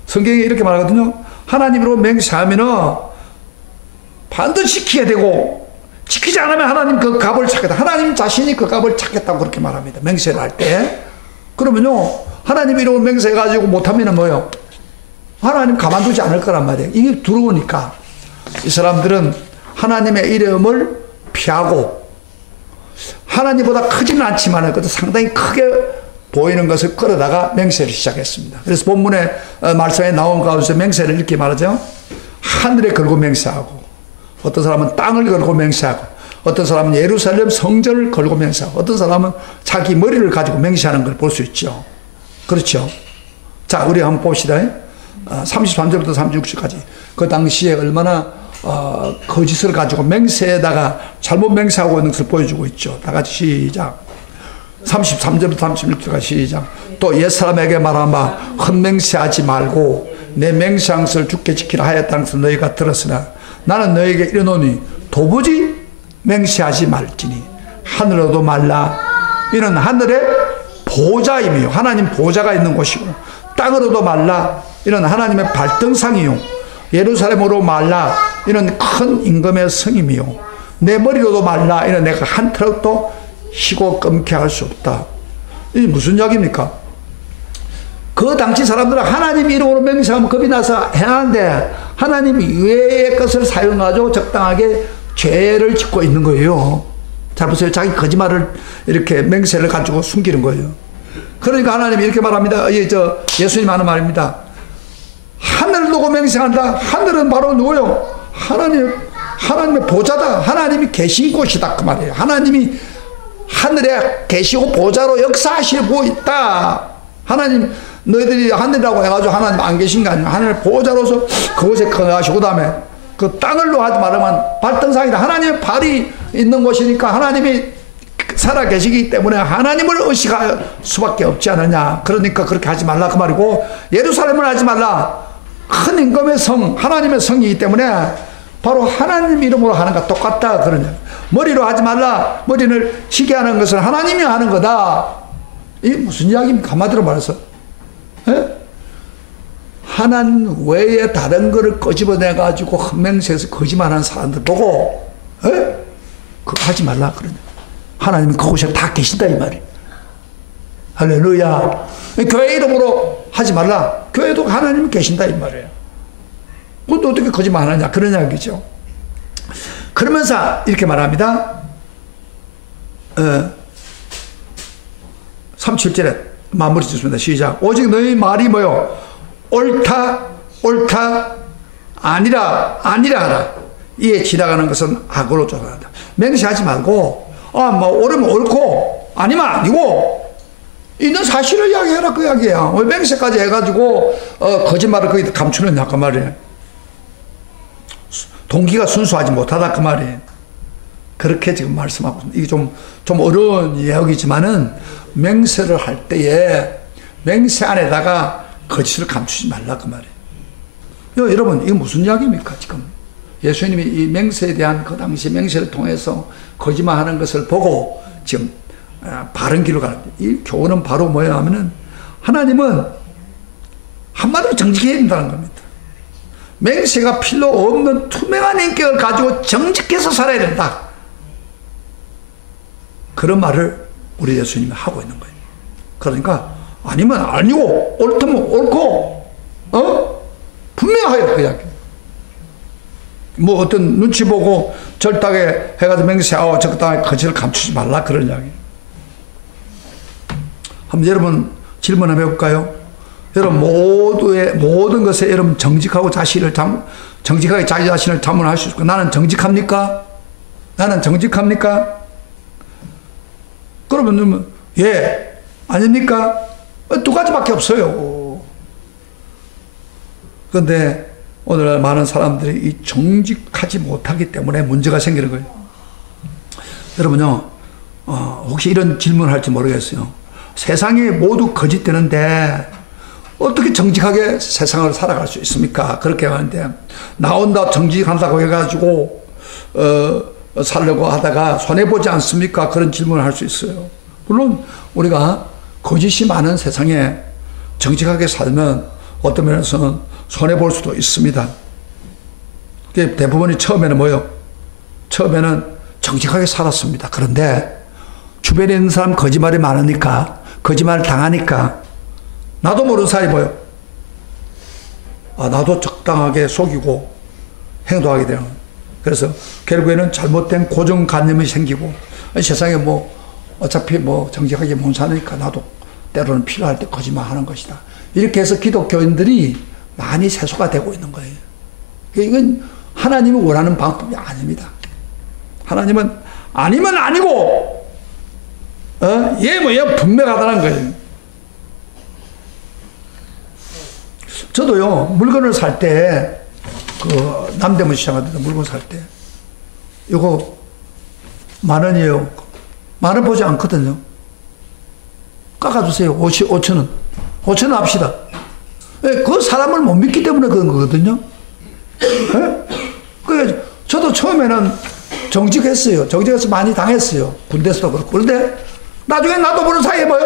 성경에 이렇게 말하거든요. 하나님으로 맹세하면은 반드시 지켜야 되고, 지키지 않으면 하나님 그 값을 찾겠다. 하나님 자신이 그 값을 찾겠다고 그렇게 말합니다. 맹세를 할 때. 그러면요, 하나님 이름으로 맹세해가지고 못하면은 뭐요? 하나님 가만두지 않을 거란 말이에요. 이게 두려우니까 이 사람들은 하나님의 이름을 피하고, 하나님보다 크지는 않지만 그것도 상당히 크게 보이는 것을 끌어다가 맹세를 시작했습니다. 그래서 본문의 말씀에 나온 가운데 맹세를 이렇게 말하죠. 하늘에 걸고 맹세하고, 어떤 사람은 땅을 걸고 맹세하고, 어떤 사람은 예루살렘 성전을 걸고 맹세하고, 어떤 사람은 자기 머리를 가지고 맹세하는 걸 볼 수 있죠. 그렇죠. 자, 우리 한번 봅시다. 33절부터 36절까지 그 당시에 얼마나 거짓을 가지고 맹세에다가 잘못 맹세하고 있는 것을 보여주고 있죠. 다 같이 시작. 33절부터 36절까지 시작. 또 옛사람에게 말하마 헛맹세하지 말고 내 맹세한 것을 주께 지키라 하였다는 것을 너희가 들었으나 나는 너희에게 이르노니 도무지 맹세하지 말지니 하늘로도 말라. 이는 하늘의 보좌이며 하나님 보좌가 있는 곳이고, 땅으로도 말라. 이는 하나님의 발등상이요 예루살렘으로 말라. 이는 큰 임금의 성이며 내 머리로도 말라. 이는 내가 한 트럭도 희고 끊게 할 수 없다. 이게 무슨 이야기입니까? 그 당시 사람들은 하나님 이름으로 맹세하면 겁이 나서 해하는데 하나님 외의 것을 사용하고 적당하게 죄를 짓고 있는 거예요. 잘 보세요. 자기 거짓말을 이렇게 맹세를 가지고 숨기는 거예요. 그러니까 하나님이 이렇게 말합니다. 예수님 하는 말입니다. 하늘을 두고 맹세한다. 하늘은 바로 누구요? 하나님의 보좌다. 하나님이 계신 곳이다. 그 말이에요. 하나님이 하늘에 계시고 보좌로 역사하시고 있다. 하나님, 너희들이 하늘이라고 해가지고 하나님 안 계신 게 아니에요. 하늘 보좌로서 그곳에 거하시고, 그 다음에 그 땅을로 하지 말으면 발등상이다. 하나님의 발이 있는 곳이니까 하나님이 살아 계시기 때문에 하나님을 의식할 수밖에 없지 않느냐. 그러니까 그렇게 하지 말라 그 말이고, 예루살렘을 하지 말라. 큰 임금의 성, 하나님의 성이기 때문에 바로 하나님 이름으로 하는 것 똑같다. 그러냐. 머리로 하지 말라. 머리를 치게 하는 것은 하나님이 하는 거다. 이게 무슨 이야기입니까? 한마디로 말해서. 에? 하나님 외에 다른 거를 끄집어내가지고 헛맹세해서 거짓말하는 사람들 보고, 에? 그거 하지 말라. 그러냐. 하나님이 그곳에 다 계신다 이 말이에요. 할렐루야. 교회 이름으로 하지 말라. 교회도 하나님이 계신다 이 말이에요. 그것도 어떻게 거짓말 하느냐 그런 이야기죠. 그러면서 이렇게 말합니다. 37절에 마무리 짓습니다. 시작. 오직 너희 말이 뭐요? 옳다 옳다 아니라 아니라 하라. 이에 지나가는 것은 악으로 쫓아간다. 맹세하지 말고 뭐 옳으면 옳고 아니면 아니고 있는 사실을 이야기해라 그 이야기야. 왜 맹세까지 해가지고 거짓말을 거기다 감추느냐 그 말이에요. 동기가 순수하지 못하다 그 말이에요. 그렇게 지금 말씀하고 있습니다. 이게 좀 어려운 이야기지만은 맹세를 할 때에 맹세 안에다가 거짓을 감추지 말라 그 말이에요. 여러분 이게 무슨 이야기입니까 지금? 예수님이 이 맹세에 대한 그 당시 맹세를 통해서 거짓말하는 것을 보고 지금 바른 길로 가는 이 교훈은 바로 뭐냐 하면은 하나님은 한마디로 정직해야 된다는 겁니다. 맹세가 필요 없는 투명한 인격을 가지고 정직해서 살아야 된다. 그런 말을 우리 예수님이 하고 있는 거예요. 그러니까 아니면 아니고 옳다면 옳고 분명하게 그 이야기. 뭐 어떤 눈치 보고 절딱에 해가지고 맹세하고 적당하게 거짓을 감추지 말라 그런 이야기. 한번 여러분 질문 한번 해볼까요? 여러분 모든 것에 여러분 정직하고 정직하게 자기 자신을 자문할 수 있고 나는 정직합니까? 나는 정직합니까? 그러면 예 아닙니까? 두 가지밖에 없어요. 그런데 오늘날 많은 사람들이 이 정직하지 못하기 때문에 문제가 생기는 거예요. 여러분요 혹시 이런 질문을 할지 모르겠어요. 세상이 모두 거짓되는데 어떻게 정직하게 세상을 살아갈 수 있습니까? 그렇게 하는데 나 혼자 정직한다고 해가지고 살려고 하다가 손해보지 않습니까? 그런 질문을 할 수 있어요. 물론 우리가 거짓이 많은 세상에 정직하게 살면 어떤 면에서는 손해볼 수도 있습니다. 대부분이 처음에는 뭐요? 처음에는 정직하게 살았습니다. 그런데 주변에 있는 사람 거짓말이 많으니까 거짓말을 당하니까 나도 모르는 사이 뭐요? 나도 적당하게 속이고 행동하게 되는 거예요. 그래서 결국에는 잘못된 고정관념이 생기고 세상에 뭐 어차피 뭐 정직하게 못 사니까 나도 때로는 필요할 때 거짓말 하는 것이다. 이렇게 해서 기독교인들이 많이 세소가 되고 있는 거예요. 이건 하나님이 원하는 방법이 아닙니다. 하나님은 아니면 아니고 예 뭐야 분명하다는 거예요. 저도요 물건을 살 때 그 남대문 시장 같은 데 물건 살 때 이거 10,000원이에요. 10,000원 보지 않거든요. 깎아주세요. 5,000원. 5,000원 합시다. 그 사람을 못 믿기 때문에 그런 거거든요. 그래서 저도 처음에는 정직했어요. 정직해서 많이 당했어요. 군대에서도 그렇고. 그런데 나중에 나도 모르는 사이에 뭐요?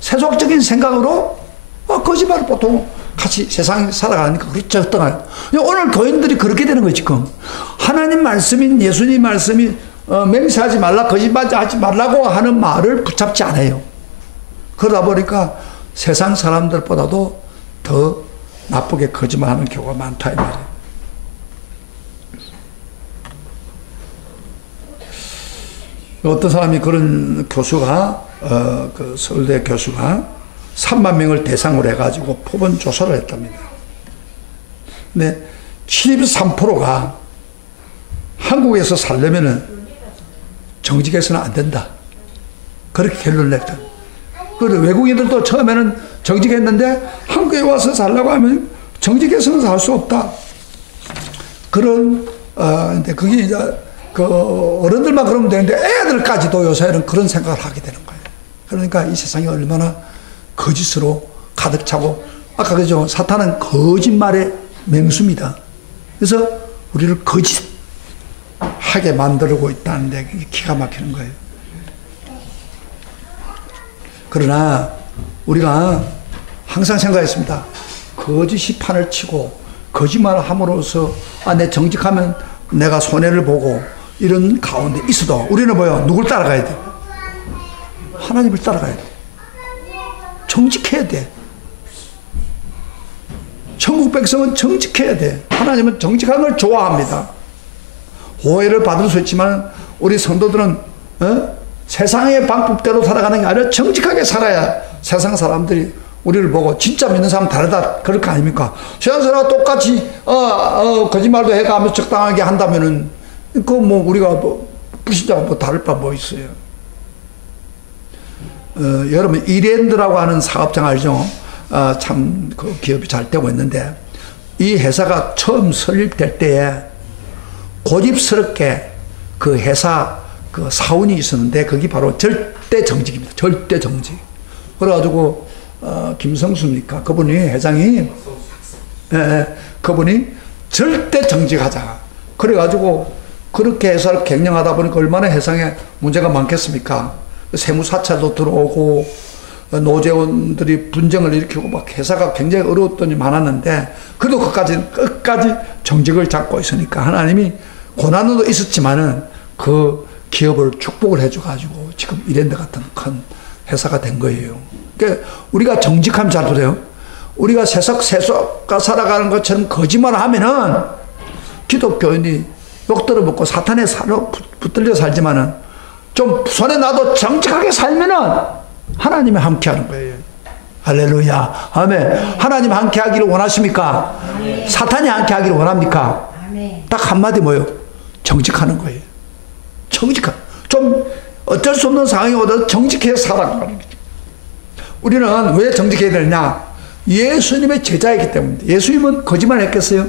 세속적인 생각으로 거짓말을 보통 같이 세상에 살아가니까 그렇게 적당해요. 오늘 교인들이 그렇게 되는 거예요, 지금. 하나님 말씀인 예수님 말씀이 맹세하지 말라, 거짓말하지 말라고 하는 말을 붙잡지 않아요. 그러다 보니까 세상 사람들보다도 더 나쁘게 거짓말하는 경우가 많다 이 말이에요. 어떤 사람이 그런 교수가 그 서울대 교수가 3만 명을 대상으로 해가지고 표본 조사를 했답니다. 근데 73%가 한국에서 살려면은 정직해서는 안 된다. 그렇게 결론을 냈다. 그리고 외국인들도 처음에는 정직했는데 한국에 와서 살려고 하면 정직해서는 살 수 없다. 그런 근데 그게 이제 그 어른들만 그러면 되는데 애들까지도 요새는 그런 생각을 하게 되는 거예요. 그러니까 이 세상이 얼마나 거짓으로 가득 차고 아까 그죠 사탄은 거짓말의 맹수입니다. 그래서 우리를 거짓하게 만들고 있다는데 기가 막히는 거예요. 그러나 우리가 항상 생각했습니다. 거짓이 판을 치고 거짓말을 함으로써 내 정직하면 내가 손해를 보고 이런 가운데 있어도 우리는 뭐요? 누굴 따라가야 돼? 하나님을 따라가야 돼. 정직해야 돼. 천국 백성은 정직해야 돼. 하나님은 정직한 걸 좋아합니다. 오해를 받을 수 있지만 우리 성도들은 세상의 방법대로 살아가는 게 아니라 정직하게 살아야 세상 사람들이 우리를 보고 진짜 믿는 사람 다르다 그럴 거 아닙니까? 세상 사람과 똑같이 거짓말도 해가면서 적당하게 한다면은 그 뭐 우리가 뭐 불신자가 뭐 다를 바 뭐 있어요. 여러분 이랜드라고 하는 사업장 알죠? 참 그 기업이 잘 되고 있는데 이 회사가 처음 설립될 때에 고집스럽게 그 회사 그 사원이 있었는데 그게 바로 절대정직입니다. 절대정직. 그래가지고 김성수입니까? 그분이 회장이 그분이 절대정직하자. 그래가지고 그렇게 회사를 경영하다 보니까 얼마나 회사에 문제가 많겠습니까? 세무사찰도 들어오고 노재원들이 분쟁을 일으키고 막 회사가 굉장히 어려웠던 일이 많았는데 그래도 끝까지 정직을 잡고 있으니까 하나님이 고난도 있었지만은 그 기업을 축복을 해줘가지고 지금 이랜드 같은 큰 회사가 된 거예요. 그러니까 우리가 정직하면 잘 보세요. 우리가 세속가 살아가는 것처럼 거짓말을 하면은 기독교인이 욕 들어먹고 사탄의 사로 붙들려 살지만은 좀 손에 나도 정직하게 살면은 하나님이 함께하는 거예요. 할렐루야. 아멘. 하나님 함께하기를 원하십니까? 아멘. 사탄이 함께하기를 원합니까? 아멘. 딱 한마디 뭐예요? 정직하는 거예요. 정직한. 좀 어쩔 수 없는 상황이 오더라도 정직해서 살아가는 거죠. 우리는 왜 정직해야 되느냐? 예수님의 제자이기 때문입니다. 예수님은 거짓말 했겠어요?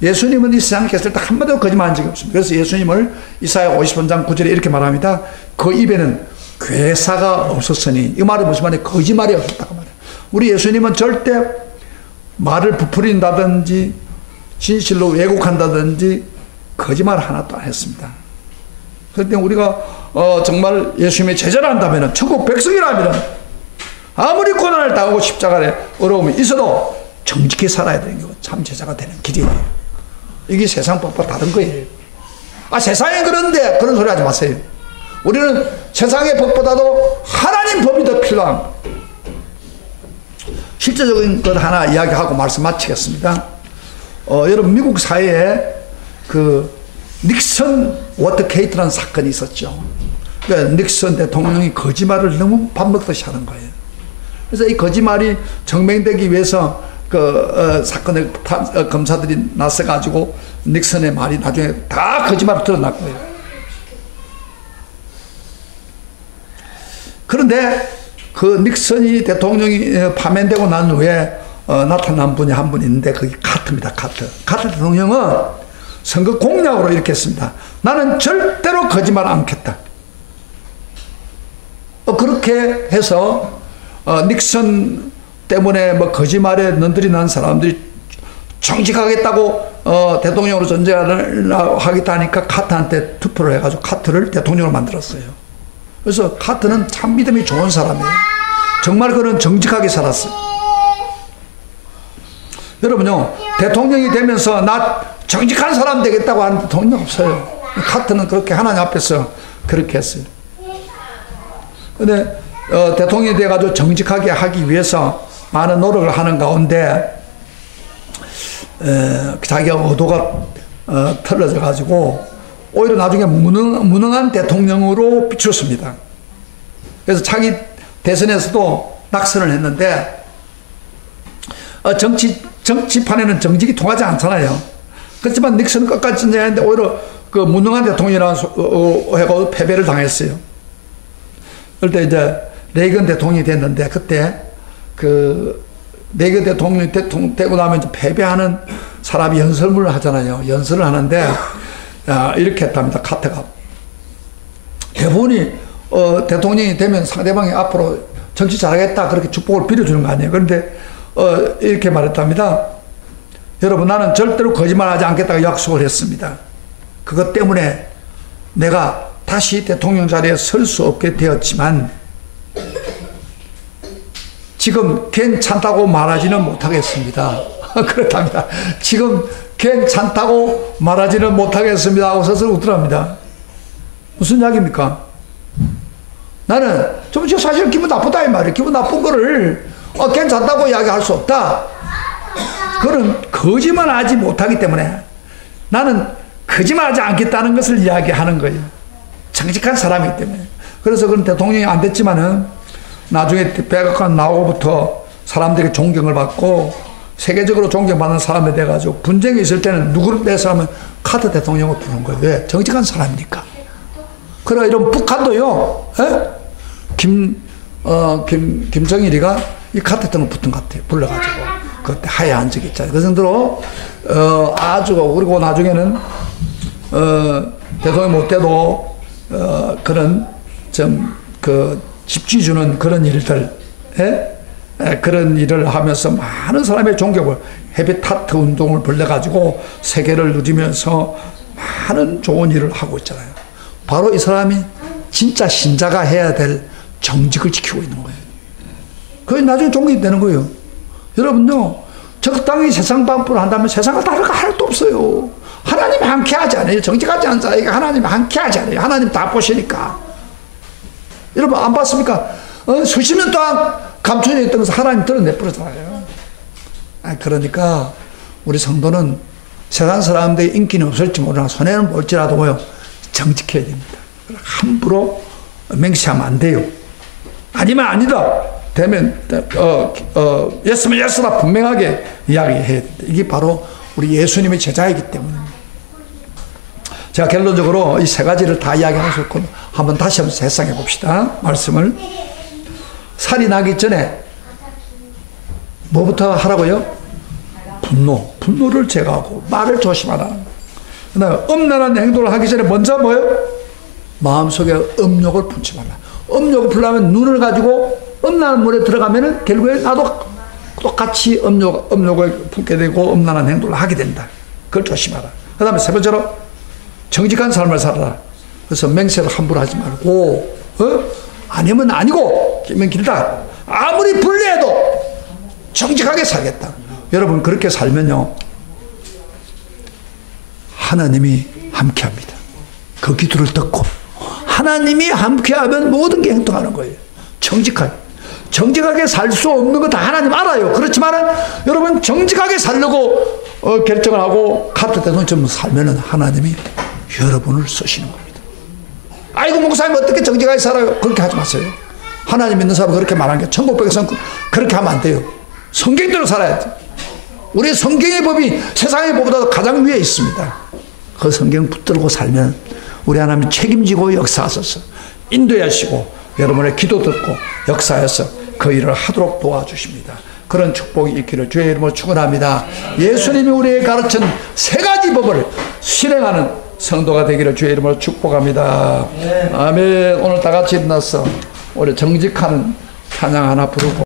예수님은 이 세상에 계실 때 한마디도 거짓말한 적이 없습니다. 그래서 예수님을 이사야 53장 9절에 이렇게 말합니다. 그 입에는 괴사가 없었으니, 이 말은 무슨 말이에요? 거짓말이 없었다고 말해요. 우리 예수님은 절대 말을 부풀린다든지 진실로 왜곡한다든지 거짓말 하나도 안 했습니다. 그런데 우리가 정말 예수님의 제자를 한다면, 천국 백성이라면 아무리 고난을 당하고 십자가에 어려움이 있어도 정직히 살아야 되는 게 참 제자가 되는 길이에요. 이게 세상 법과 다른 거예요. 세상에 그런데 그런 소리 하지 마세요. 우리는 세상의 법보다도 하나님 법이 더 필요한 거예요. 실제적인 것 하나 이야기하고 말씀 마치겠습니다. 여러분 미국 사회에 그 닉슨 워터게이트라는 사건이 있었죠. 그러니까 닉슨 대통령이 거짓말을 너무 밥 먹듯이 하는 거예요. 그래서 이 거짓말이 증명되기 위해서 사건의 검사들이 나서가지고 닉슨의 말이 나중에 다 거짓말로 드러날 거예요. 그런데 그 닉슨이 대통령이 파면되고 난 후에 나타난 분이 한 분 있는데 그게 카트입니다. 카트 대통령은 선거 공약으로 이렇게 했습니다. 나는 절대로 거짓말 안 하겠다. 그렇게 해서 닉슨 때문에 뭐 거짓말에 넌들이 난 사람들이 정직하겠다고 대통령으로 전제하겠다 하니까 카트한테 투표를 해가지고 카트를 대통령으로 만들었어요. 그래서 카트는 참 믿음이 좋은 사람이에요. 정말 그는 정직하게 살았어요. 여러분요, 대통령이 되면서 나 정직한 사람 되겠다고 하는 대통령 없어요. 카트는 그렇게 하나님 앞에서 그렇게 했어요. 근데 대통령이 돼가지고 정직하게 하기 위해서 많은 노력을 하는 가운데 자기가 의도가 틀어져 가지고 오히려 나중에 무능한 대통령으로 비추었습니다. 그래서 차기 대선에서도 낙선을 했는데 정치판에는 정직이 통하지 않잖아요. 그렇지만 닉슨은 끝까지 전쟁했는데 오히려 그 무능한 대통령이라고 해서 패배를 당했어요. 그럴 때 이제 레이건 대통령이 됐는데 그때 그 레이건 대통령이 되고 나면 이제 패배하는 사람이 연설문을 하잖아요. 연설을 하는데 이렇게 했답니다. 카트가 대부분이 대통령이 되면 상대방이 앞으로 정치 잘하겠다 그렇게 축복을 빌어주는 거 아니에요. 그런데 이렇게 말했답니다. 여러분, 나는 절대로 거짓말하지 않겠다고 약속을 했습니다. 그것 때문에 내가 다시 대통령 자리에 설 수 없게 되었지만 지금 괜찮다고 말하지는 못하겠습니다. 그렇답니다. 지금 괜찮다고 말하지는 못하겠습니다 하고 서서 웃더랍니다. 무슨 이야기입니까? 나는 좀 사실 기분 나쁘다 이 말이에요. 기분 나쁜 거를 괜찮다고 이야기할 수 없다. 그건 거짓말하지 못하기 때문에 나는 거짓말하지 않겠다는 것을 이야기하는 거예요. 정직한 사람이기 때문에. 그래서 그런 대통령이 안 됐지만은 나중에 백악관 나오고부터 사람들에게 존경을 받고 세계적으로 존경받는 사람이 돼가지고 분쟁이 있을 때는 누구를 내세우면 카트 대통령을 부르는 거예요. 왜? 정직한 사람이니까. 그래, 이런 북한도요, 김정일이가 이 카트 대통령 붙은 것 같아요. 불러가지고. 그때 하야한 적이 있잖아요. 그 정도로, 아주, 그리고 나중에는 대통령이 못 돼도 그런 집지 주는 그런 일들, 그런 일을 하면서 많은 사람의 종교를 헤비타트 운동을 벌려가지고 세계를 누리면서 많은 좋은 일을 하고 있잖아요. 바로 이 사람이 진짜 신자가 해야 될 정직을 지키고 있는 거예요. 그게 나중에 종이 되는 거예요. 여러분요, 적당히 세상 방법을 한다면 세상을 다른 거 하나도 없어요. 하나님 함께 하지 않아요. 정직하지 않은 자에게 하나님 함께 하지 않아요. 하나님 다 보시니까. 여러분 안 봤습니까? 수십 년 동안 감춰져 있던 것을 하나님 드러내버리잖아요. 그러니까 우리 성도는 세상 사람들의 인기는 없을지 모르나 손해는 볼지라도 뭐요? 정직해야 됩니다. 함부로 맹세하면 안 돼요. 아니면 아니다. 되면 예스면 예스다 분명하게 이야기해야 된다. 이게 바로 우리 예수님의 제자이기 때문입니다. 제가 결론적으로 이 세 가지를 다 이야기하셨고 한번 다시 한번 해석해 봅시다. 말씀을. 살인하기 전에 뭐부터 하라고요? 분노를 제거하고 말을 조심하라. 그 다음에 음란한 행동을 하기 전에 먼저 뭐예요? 마음속에 음욕을 품지 말라. 음욕을 풀려면 눈을 가지고 음란한 물에 들어가면은 결국에 나도 똑같이 음욕을 품게 되고 음란한 행동을 하게 된다. 그걸 조심하라. 그 다음에 세 번째로 정직한 삶을 살아라. 그래서 맹세를 함부로 하지 말고, 아니면 아니고, 길면 길다. 아무리 불리해도 정직하게 살겠다. 여러분, 그렇게 살면요, 하나님이 함께 합니다. 그 기도를 듣고, 하나님이 함께 하면 모든 게 행동하는 거예요. 정직하게 살 수 없는 거 다 하나님 알아요. 그렇지만은, 여러분, 정직하게 살려고 결정을 하고, 카트 대통령처럼 살면은 하나님이 여러분을 쓰시는 겁니다. 아이고 목사님 어떻게 정직하게 살아요? 그렇게 하지 마세요. 하나님 믿는 사람은 그렇게 말하는 게 천국백에서는 그렇게 하면 안 돼요. 성경대로 살아야지. 우리 성경의 법이 세상의 법보다 가장 위에 있습니다. 그 성경 붙들고 살면 우리 하나님 책임지고 역사하셔서 인도하시고 여러분의 기도 듣고 역사해서 그 일을 하도록 도와주십니다. 그런 축복이 있기를 주의 이름으로 축원합니다. 예수님이 우리에게 가르친 세 가지 법을 실행하는 성도가 되기를 주의 이름으로 축복합니다. 아멘. 오늘 다 같이 일어나서 우리 정직한 찬양 하나 부르고